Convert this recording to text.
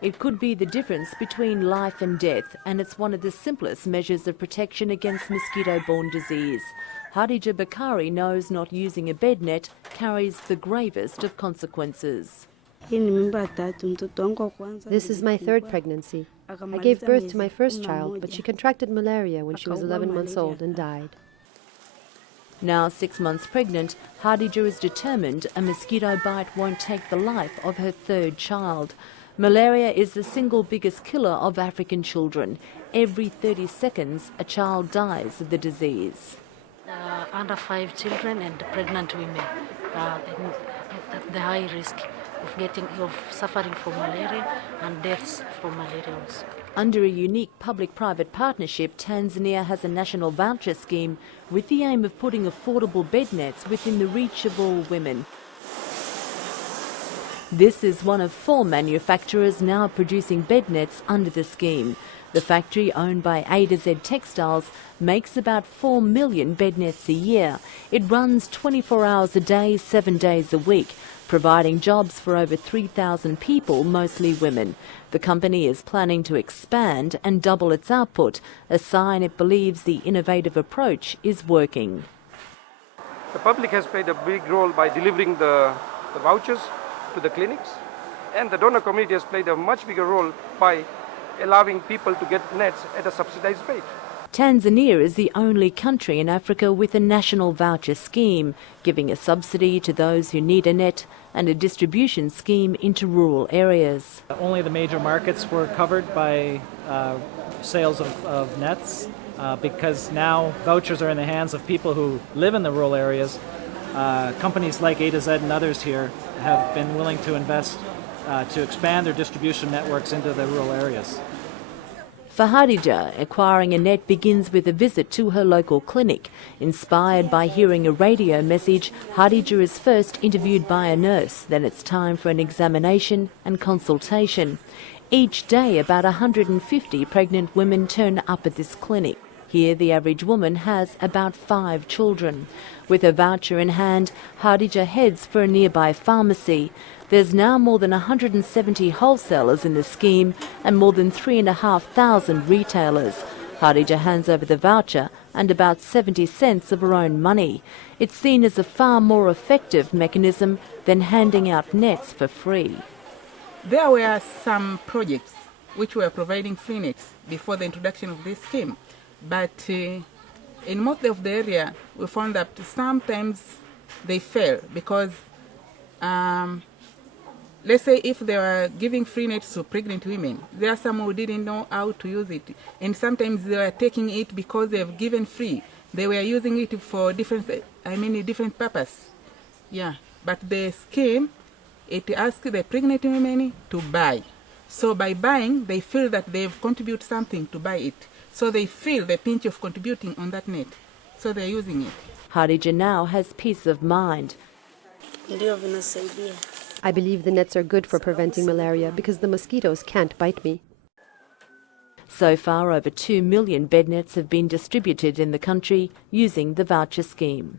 It could be the difference between life and death, and it's one of the simplest measures of protection against mosquito-borne disease. Hadija Bakari knows not using a bed net carries the gravest of consequences. This is my third pregnancy. I gave birth to my first child, but she contracted malaria when she was 11 months old and died. Now 6 months pregnant, Hadija is determined a mosquito bite won't take the life of her third child. Malaria is the single biggest killer of African children. Every 30 seconds, a child dies of the disease. Under 5 children and pregnant women at the high risk of suffering from malaria and deaths from malaria also. Under a unique public-private partnership, Tanzania has a national voucher scheme with the aim of putting affordable bed nets within the reach of all women. This is one of 4 manufacturers now producing bed nets under the scheme. The factory, owned by A to Z Textiles, makes about 4 million bed nets a year. It runs 24 hours a day, 7 days a week, providing jobs for over 3,000 people, mostly women. The company is planning to expand and double its output, a sign it believes the innovative approach is working. The public has played a big role by delivering the vouchers to the clinics, and the donor community has played a much bigger role by allowing people to get nets at a subsidized rate. Tanzania is the only country in Africa with a national voucher scheme, giving a subsidy to those who need a net and a distribution scheme into rural areas. Only the major markets were covered by sales of nets because now vouchers are in the hands of people who live in the rural areas. Companies like A to Z and others here have been willing to invest to expand their distribution networks into the rural areas. For Hadija, acquiring a net begins with a visit to her local clinic. Inspired by hearing a radio message, Hadija is first interviewed by a nurse. Then it's time for an examination and consultation. Each day, about 150 pregnant women turn up at this clinic. Here, the average woman has about 5 children. With a voucher in hand, Hadija heads for a nearby pharmacy. There's now more than 170 wholesalers in the scheme and more than 3,500 retailers. Hadija hands over the voucher and about 70 cents of her own money. It's seen as a far more effective mechanism than handing out nets for free. There were some projects which were providing free nets before the introduction of this scheme. But in most of the area, we found that sometimes they fail because, let's say if they were giving free nets to pregnant women, there are some who didn't know how to use it. And sometimes they were taking it because they've given free. They were using it for different purpose. Yeah, but the scheme, it asks the pregnant women to buy. So by buying, they feel that they've contributed something to buy it. So they feel the pinch of contributing on that net. So they're using it. Hadija now has peace of mind. I believe the nets are good for preventing malaria because the mosquitoes can't bite me. So far, over 2 million bed nets have been distributed in the country using the voucher scheme.